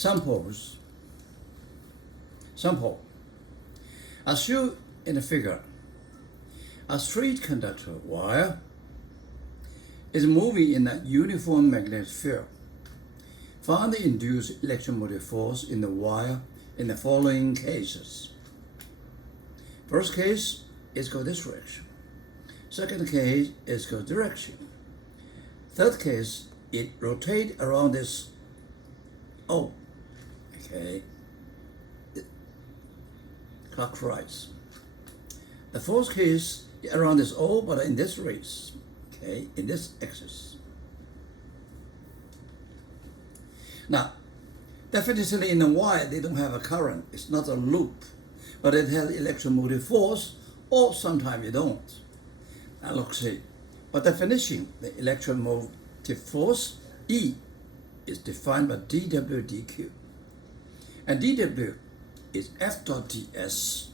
Samples. Sample. As shown in the figure, a straight conductor wire is moving in a uniform magnetic field. Find the induced electromotive force in the wire in the following cases. First case is go this direction. Second case is go direction. Third case, it rotates around this O. Okay. Clockwise. The fourth case around this O, but in this race, okay, in this axis. Now, definitely in the wire, they don't have a current. It's not a loop, but it has electromotive force, or sometimes you don't. Now look, see. By definition, the electromotive force, E, is defined by dW dq. And dW is F dot ds.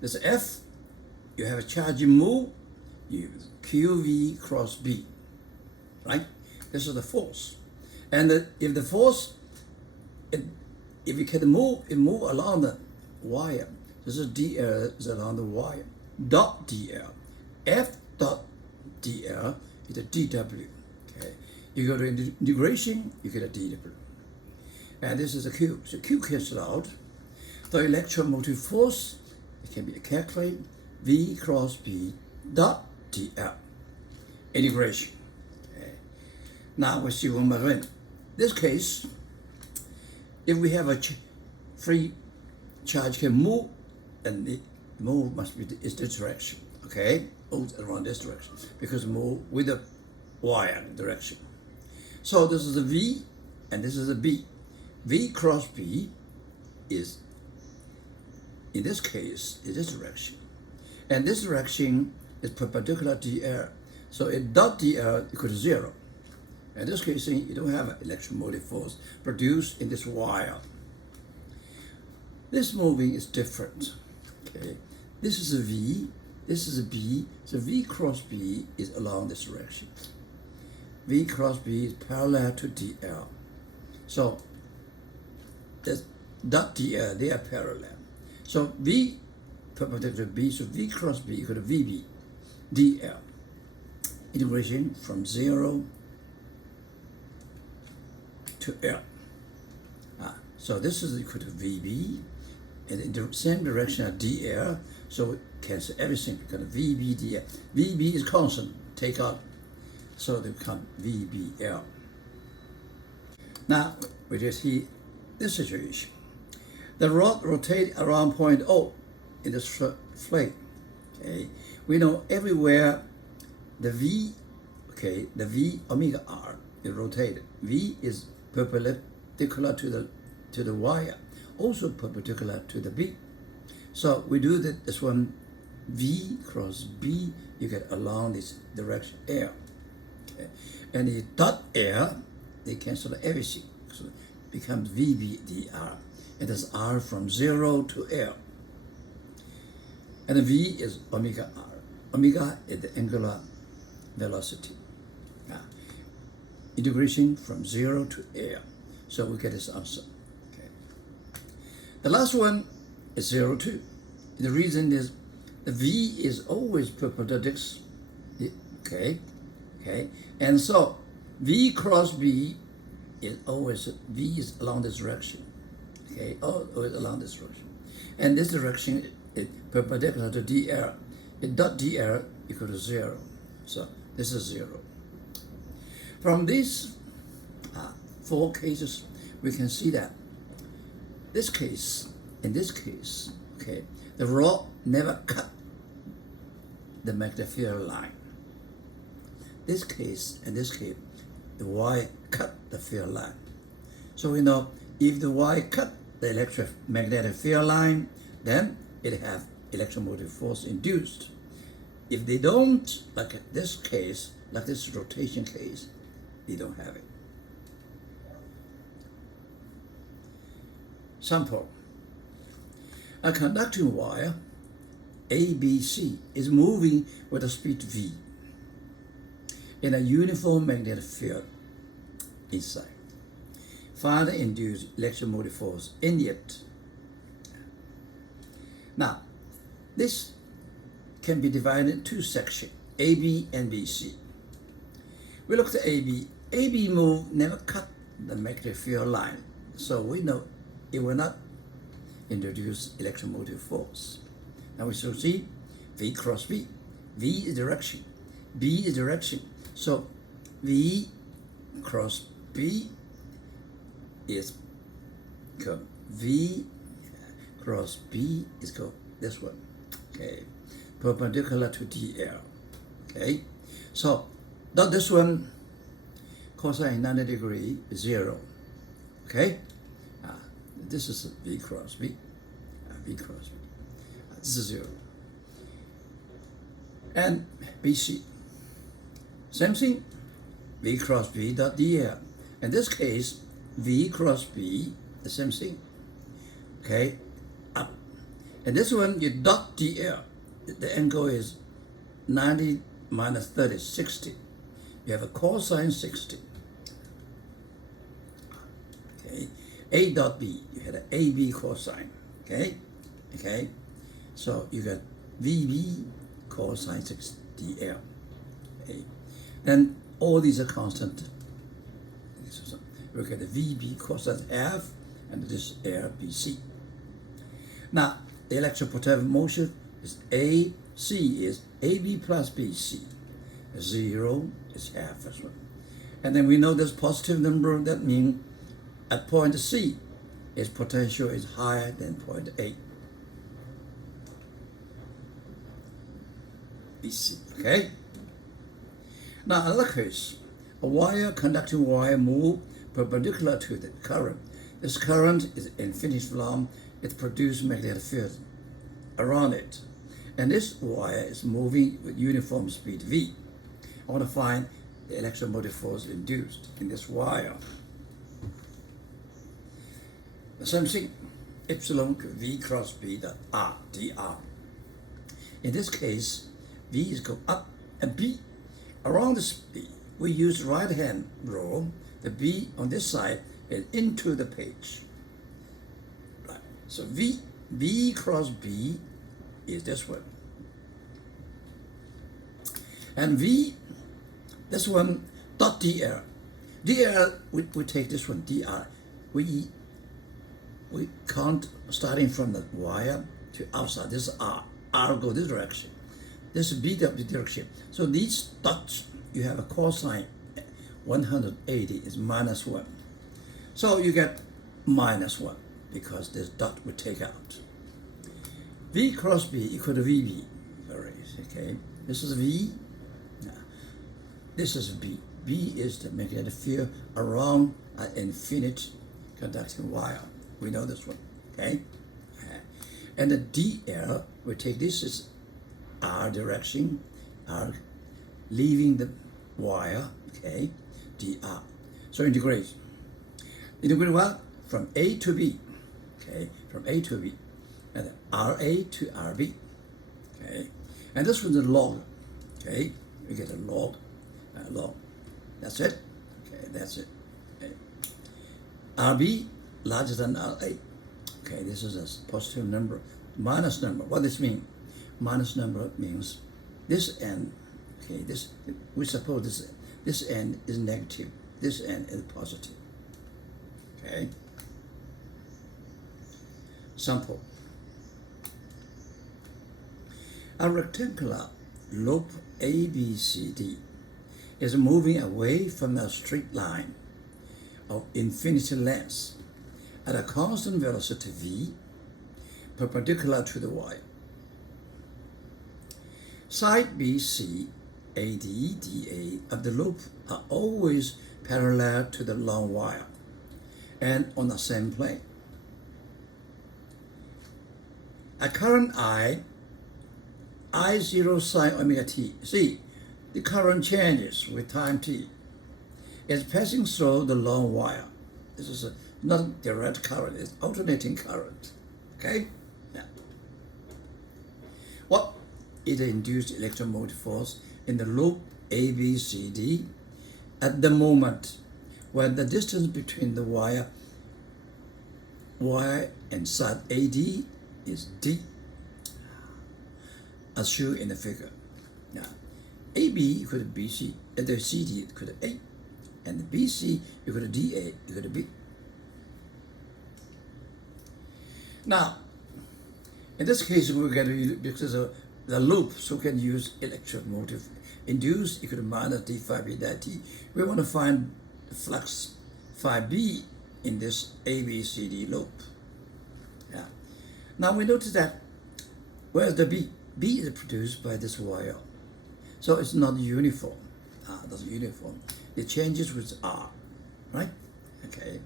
This F, you have a charge move, you QV cross B, right? This is the force. And if the force, if you can move, it move along the wire. This is dl is along the wire. Dot dl. F dot dl is a dw. Okay. You go to integration, you get a dw. And this is a Q. So Q cancels out. The electromotive force, it can be calculated V cross B dot dl. Integration. Okay. Now we see one more thing. This case, if we have a free charge can move, and the move must be is this direction. Okay, moves around this direction because move with the wire direction. So this is a V, and this is a B. V cross B is, in this case, in this direction, and this direction is perpendicular to dl. So it dot dl equals to 0. In this case, you don't have an electromotive force produced in this wire. This moving is different. Okay, this is a V, this is a B. So V cross B is along this direction. V cross B is parallel to dl. So this dot dl, they are parallel. So V perpendicular to B, so V cross B equal to VB dl. Integration from 0 to L. So this is equal to VB, and in the same direction as dl, so it cancel everything because VB dl. VB is constant, take out, so they become VBL. Now we just see this situation. The rod rotates around point O in this flake. Okay, we know everywhere the V, okay, the V omega R is rotated. V is perpendicular to the wire, also perpendicular to the B. So we do this one, V cross B, you get along this direction L. Okay, and the dot L, they cancel everything, so it becomes VBdR. And that's R from 0 to L. And the V is omega R. Omega is the angular velocity. Integration from 0 to L. So we get this answer. Okay. The last one is 0 2. The reason is the V is always perpendicular. Okay. And so V cross B is always, V is along this direction. Okay, always along this direction. And this direction is perpendicular to dl. It dot dl equal to 0. So this is 0. From these 4 cases, we can see that this case, in this case, okay, the rod never cut the magnetic field line. This case, in this case, the wire cut the field line. So we know if the wire cut the electromagnetic field line, then it has electromotive force induced. If they don't, like this case, like this rotation case, they don't have it. Sample. A conducting wire, ABC, is moving with a speed V in a uniform magnetic field inside. find the induced electromotive force in it. Now, this can be divided into two sections, AB and BC. We look at AB. AB move never cut the magnetic field line, so we know it will not introduce electromotive force. Now we shall see V cross B. V is direction, B is direction. So V cross B is called V cross B is called this one. Okay, perpendicular to DL. Okay, so dot this one cosine 90 degree is 0. Okay, this is V cross B. V cross B. This is 0. And BC, same thing. V cross B dot DL. In this case, V cross B, the same thing. Okay, up. And this one, you dot DL. The angle is 90 minus 30, 60. You have a cosine 60. Okay, A dot B, you had an AB cosine. Okay, so you got VB cosine 60 DL. Okay, then all these are constant. Look at the VB cosine half, and this LBC. Now, the electropotential motion is AC is AB plus BC. 0 is half as well. And then we know this positive number, that means at point C, its potential is higher than point A. BC, okay? Now, another case, a wire, conducting wire, move perpendicular to the current. This current is infinite long. It produces magnetic field around it. And this wire is moving with uniform speed V. I want to find the electromotive force induced in this wire. The same thing, epsilon V cross B dot R, dr. In this case, V is go up and B around this B. We use right hand rule. The B on this side is into the page. Right. So V cross B is this one. And V, this one, dot dr. Dr, we take this one, dr. We count starting from the wire to outside. This is R. R go this direction. This is B direction. So these dots, you have a cosine 180 is minus 1. So you get minus 1 because this dot will take out. V cross B equal to VB. Okay, this is V. This is B. B is the magnetic field around an infinite conducting wire. We know this one. Okay, and the DL, we take this as R direction, R leaving the wire. Okay, dr. So integrate what? From A to B. Okay, from A to B, and then RA to RB. Okay, and this was the log. Okay, we get a log. That's it. Okay, that's it. Okay. RB larger than RA. Okay, this is a positive number. Minus number. What does this mean? Minus number means this end. Okay, this we suppose this end is negative. This end is positive. Okay. Sample. A rectangular loop ABCD is moving away from a straight line of infinity length at a constant velocity v perpendicular to the wire. Side BC, AD, DA of the loop are always parallel to the long wire and on the same plane. At current I0 sine omega t, see, the current changes with time t. It's passing through the long wire. This is not direct current, it's alternating current. Okay? Yeah. What is the induced electromotive force in the loop ABCD at the moment when the distance between the wire wire and side AD is D, as shown in the figure. Now, AB equal to BC, and the CD equal to A, and the BC equal to DA equal to B. Now, in this case, we're going to use, because of the loop, so we can use electromotive induced equal to minus d phi b dt. We want to find the flux phi b in this ABCD loop. Yeah. Now we notice that where's the B? B is produced by this wire, so it's not uniform. That's uniform. It changes with R, right? Okay.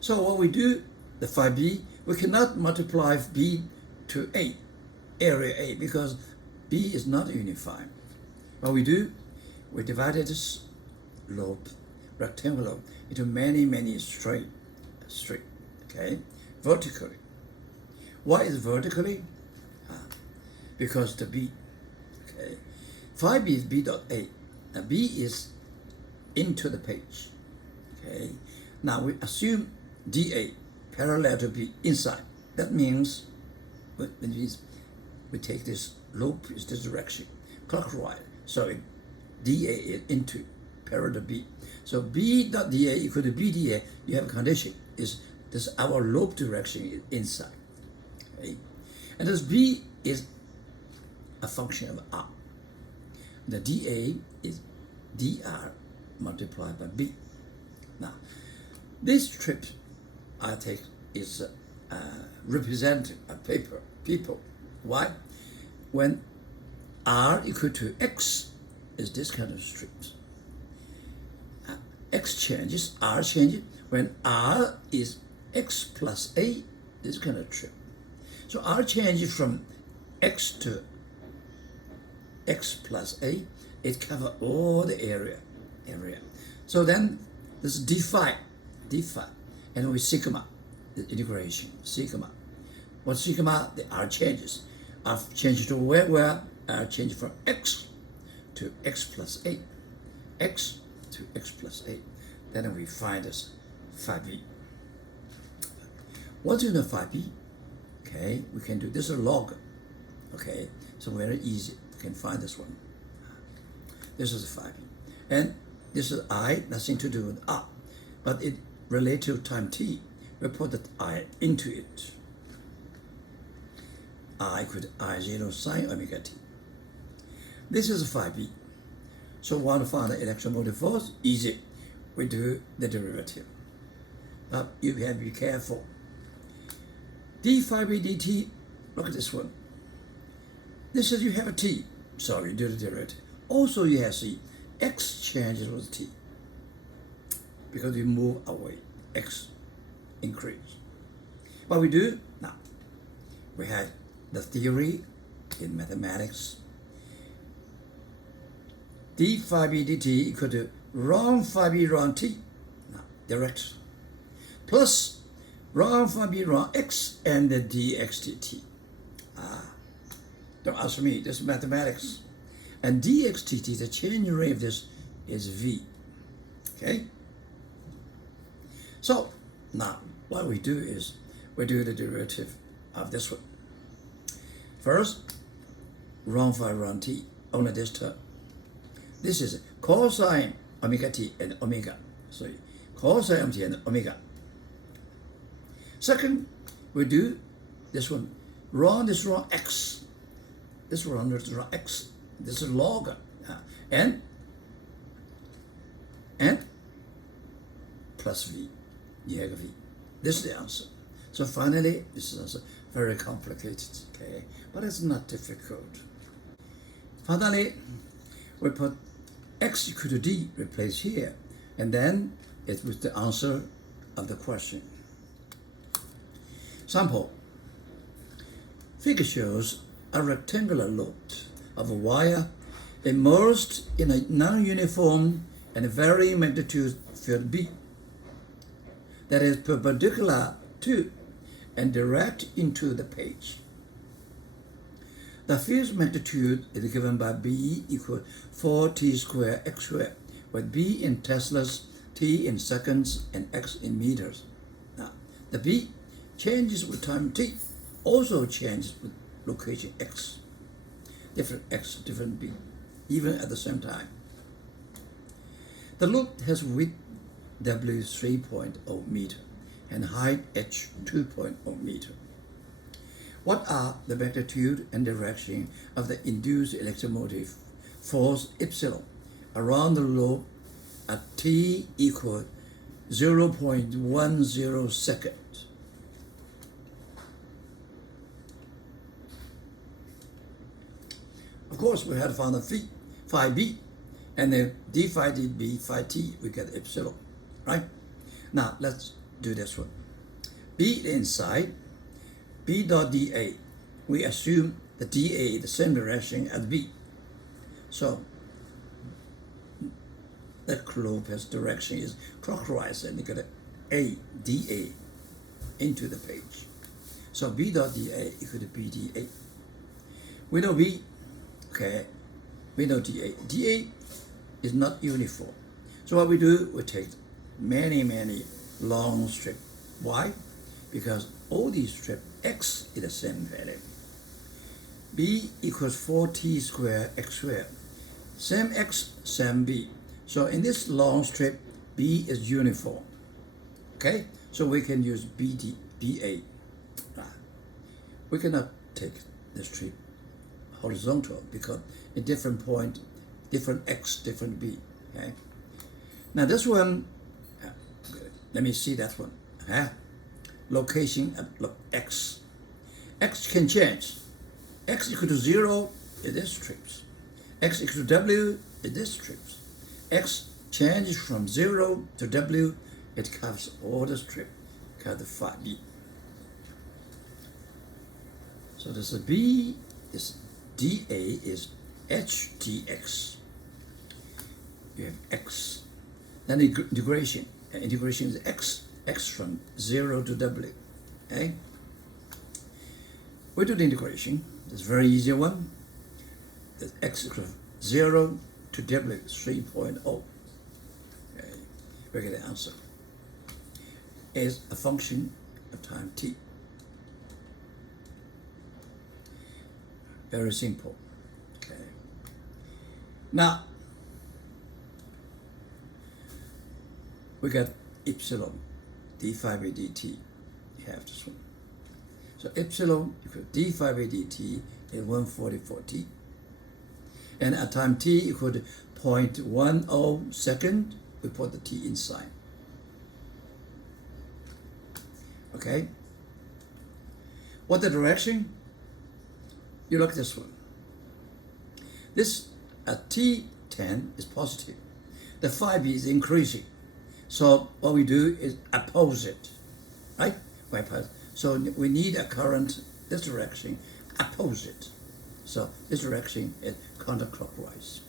So what we do, the phi b, we cannot multiply B to A, area A, because B is not unified. What we do, we divided this loop, rectangular, into many straight, okay, vertically. Why is vertically? Because the B, okay, phi B is B dot A, and B is into the page, okay. Now we assume DA parallel to B inside. That means we take this loop is this direction, clockwise. So DA is into parallel to B. So B dot DA equal to BDA. You have a condition is this our loop direction is inside. Okay? And this B is a function of R. The DA is DR multiplied by B. Now, this strip I take is representing a people. Why? When R equal to X is this kind of strip. X changes, R changes. When R is X plus A, this kind of strip. So R changes from X to X plus A. It covers all the area. So then this is d phi, and we sigma, the integration, sigma. What sigma? The R changes. R changes to where R changes from X to X plus A, X to X plus A. Then we find this phi b. Once you know phi b, okay, we can do this is log. Okay, so very easy. You can find this one. This is phi b, and this is I, nothing to do with R, but it relates to time t. We put the I into it. I equal to I0 sine omega t. This is phi b. So want to find the electromotive force? Easy. We do the derivative. But you have to be careful. d phi b dt, look at this one. This is you have a t, so you do the derivative. Also you have c, x changes with t. Because you move away, x increase. What we do now, we have the theory in mathematics. d phi b dt equal to rho phi b rho t, now direct, plus rho phi b rho x and the dx dt. Don't ask me, this is mathematics. And dx dt, the change rate of this is v. Okay? So now what we do is we do the derivative of this one. First, rho phi rho t, only this term. This is cosine omega t and omega. So cosine omega t and omega. Second, we do this one. This rho x. This rho x. This is log. And plus v. V. This is the answer. So finally, this is also very complicated, okay? But it's not difficult. Finally, we put x equal to d, replace here, and then it was the answer of the question. Sample. Figure shows a rectangular loop of a wire immersed in a non-uniform and varying magnitude field B that is perpendicular to and direct into the page. The field's magnitude is given by B equal 4t squared x squared, with B in Teslas, t in seconds, and x in meters. Now, the B changes with time t, also changes with location x, different b, even at the same time. The loop has width w 3.0 meter and height h 2.0 meter. What are the magnitude and direction of the induced electromotive force epsilon around the loop at t equal 0.10 seconds? Of course, we had found the phi b, and then d phi db phi t, we get epsilon, right? Now, let's do this one. B inside, B dot dA, we assume the dA is the same direction as B. So, the loop has direction is clockwise, and you get A, dA into the page. So, B dot dA equal to B dA. We know B, okay, we know dA. dA is not uniform. So what we do, we take many long strips. Why? Because all these strips, x is the same value. B equals 4t squared x squared. Same x, same b. So in this long strip, B is uniform. Okay? So we can use BA. We cannot take the strip horizontal because at different point, different x, different b. Okay. Now this one, let me see that one. Location at x. X can change. X equal to 0, it is strips. X equal to w, it is strips. X changes from 0 to w, it covers all the strip, covers the phi b. So this is b, this dA is h dx. You have x. Then integration. Integration is x from 0 to w. Okay? We do the integration. It's a very easy one. That's x equals 0 to w 3.0. Okay? We get the answer. Is a function of time t. Very simple. Okay. Now, we got epsilon d phi by dt. You have this one. So epsilon equal d phi by dt is 144t. And at time t equal to 0.10 second, we put the t inside. Okay? What the direction? You look at this one. This at t10 is positive. The phi b is increasing. So what we do is oppose it, right? So we need a current, this direction, oppose it. So this direction is counterclockwise.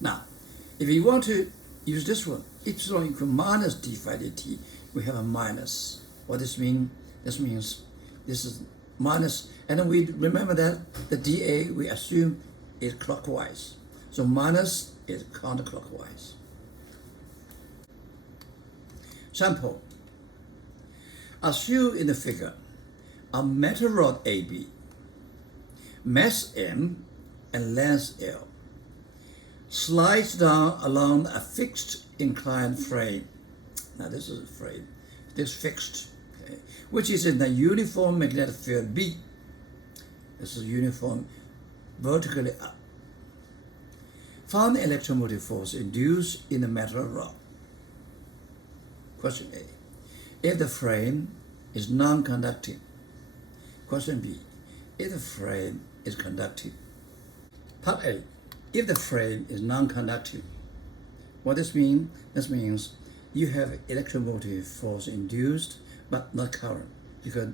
Now, if you want to use this one, epsilon equal minus d phi dt, we have a minus. What this means? This means this is minus, and then we remember that the dA we assume is clockwise. So minus is counterclockwise. Sample. Assume in the figure a metal rod AB, mass M and length L, slides down along a fixed inclined frame. Now this is a frame. This fixed, okay, which is in the uniform magnetic field B. This is uniform vertically up. Find the electromotive force induced in the metal rod. Question A. If the frame is non-conducting. Question B. If the frame is conducting. Part A. If the frame is non-conducting. What this means? This means you have electromotive force induced but not current because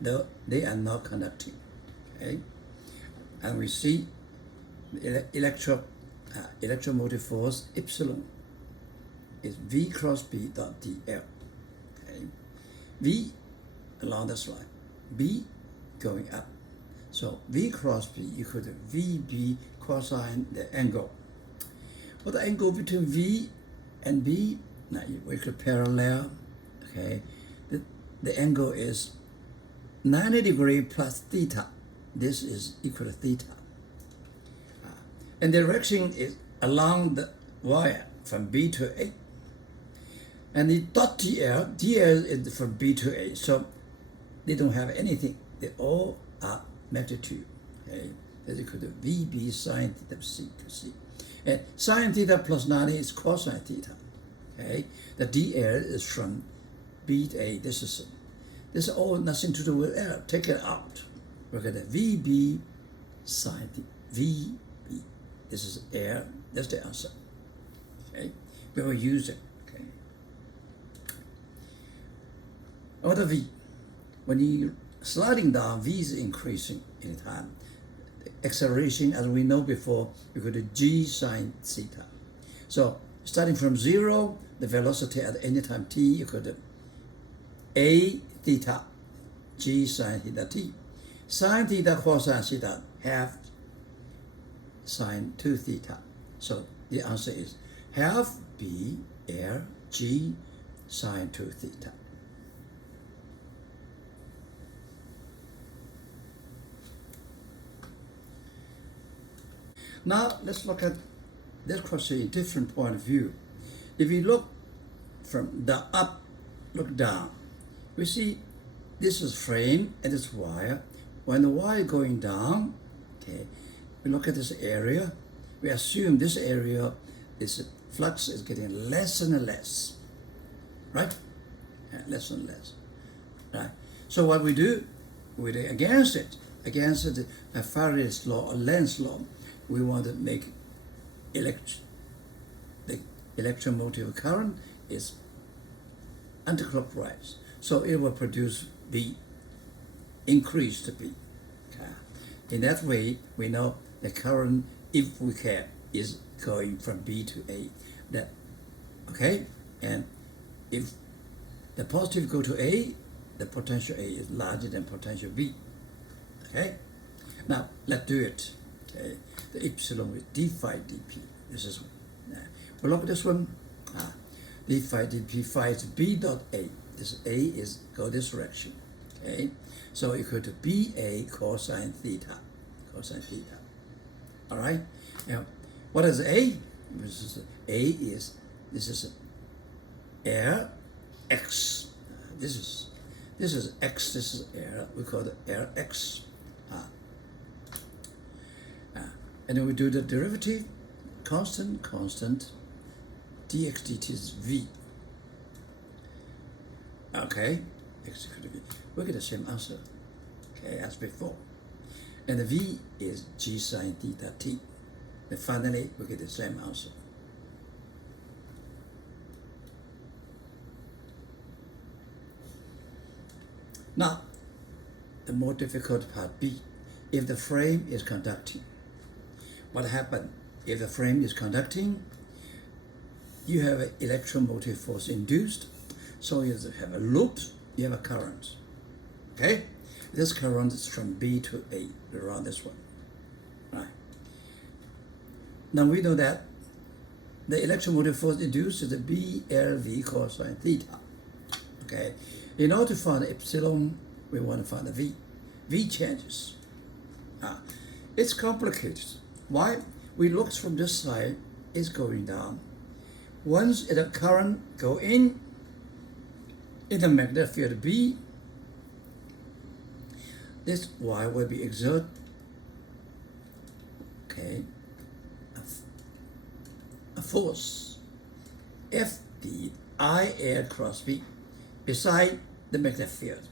they are not conducting. Okay? And we see the electromotive force epsilon is V cross B dot dL. Okay? V along this line, B going up. So V cross B equal to VB cosine the angle. Well, the angle between V and B, now we could parallel, okay? The angle is 90 degrees plus theta. This is equal to theta. And the direction is along the wire from B to A. And the dot dl is from B to A, so they don't have anything. They all are magnitude. Okay, that's equal to VB sine theta C to C. And sine theta plus 90 is cosine theta. Okay, the dl is from B to A. This is all nothing to do with L. Take it out. Look at the VB sine theta. VB. This is L. That's the answer. Okay, we will use it. Okay. Order V. When you sliding down, V is increasing in time. The acceleration, as we know before, equal to G sine theta. So starting from 0, the velocity at any time t equal to A theta, G sine theta t. Sine theta cosine theta half sine 2 theta. So the answer is half B L G sine 2 theta. Now let's look at this question in a different point of view. If you look from the up, look down, we see this is frame and this wire. When the wire going down, okay, we look at this area. We assume this area, this flux is getting less and less, right? Yeah, less and less, right? So what we do against the Faraday's law or Lenz's law, we want to make the electromotive current is anticlockwise. So it will produce B, increased B. Okay. In that way, we know the current, if we care, is going from B to A. That, okay? And if the positive go to A, the potential A is larger than potential B. Okay? Now, let's do it. Okay. The epsilon is d phi dp. This is, well, look at this one. D phi dp, phi is B dot A. This A is go this direction. Okay, so equal to BA cosine theta. Cosine theta. All right. Now, what is A? This is L x. This is x. This is L. We call it Lx. And then we do the derivative, constant, dx dt is v. Okay, x equal to v. We get the same answer, okay, as before. And the v is g sine theta t. And finally, we get the same answer. Now, the more difficult part B, if the frame is conducting. What happens if the frame is conducting? You have an electromotive force induced, so you have a loop, you have a current. Okay? This current is from B to A, around this one. Right. Now we know that the electromotive force induced is the BLV cosine theta. Okay? In order to find the epsilon, we want to find the V. V changes. It's complicated. Why? We look from this side, it's going down. Once the current go in the magnetic field B, this Y will be exert, okay, a force FB IL cross B beside the magnetic field.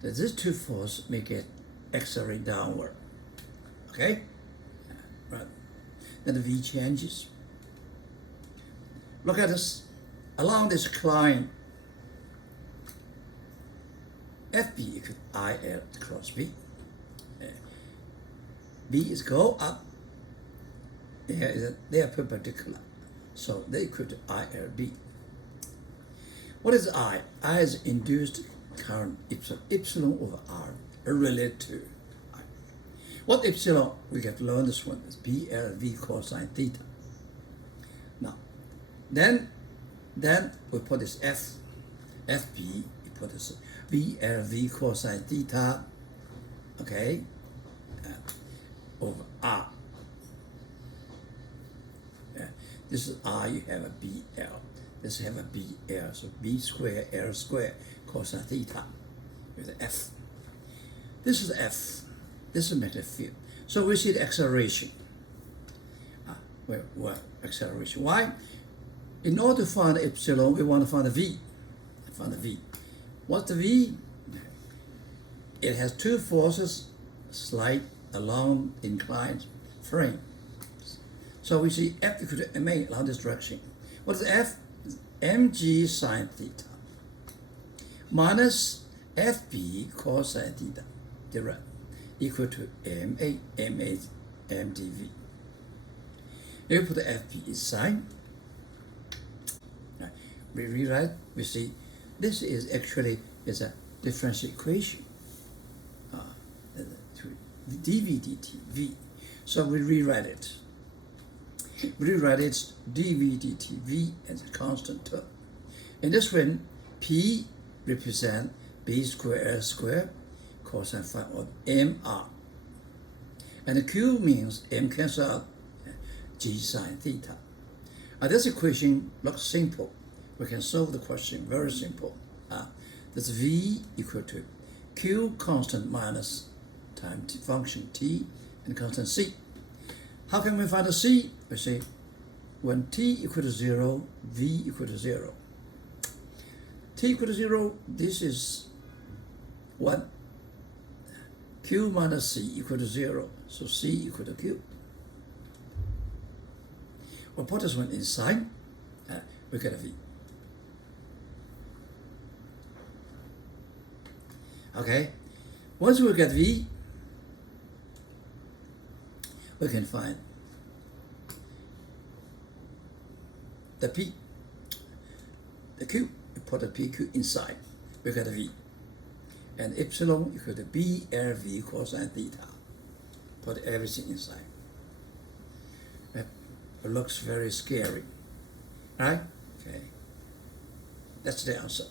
So these two forces make it accelerate downward. Okay? Right. Then the V changes. Look at this. Along this climb, FB equals IL cross B. B is go up. They are perpendicular. So they equal to ILB. What is I? I is induced current epsilon over R related to I. What epsilon? We have to learn this one is BLV cosine theta. Now, then Then we put this FB, we put this VLV cosine theta, okay, over R. This is R, you have a BL. This have a BL, so B squared, L squared, cosine theta with the F. This is F. This is magnetic field. So we see the acceleration. Well, acceleration. Why? In order to find epsilon, we want to find the V. Find the V. What's the V? It has two forces, slight, along, inclined frame. So we see F equal to ma along this direction. What is F? Mg sine theta minus Fb cosine theta direct equal to ma mdv. If we put the Fb is sine, we rewrite, we see this is actually is a differential equation. dv dt v. So we rewrite it. Rewrite it dv dt v as a constant term. In this one, p represent b squared l squared cosine phi of mr. And the q means m cancel out g sine theta. This equation looks simple. We can solve the question very simple. That's v equal to q constant minus time function t and constant c. How can we find the c? We say when t equal to 0, v equal to 0. T equal to 0, this is 1. Q minus c equal to 0, so c equal to q. We'll put this one inside, we get a v. Okay, once we get v, we can find the p, the q. We put the pq inside, we get a v. And epsilon equal to BLV cosine theta. Put everything inside. It looks very scary, right? Okay, that's the answer.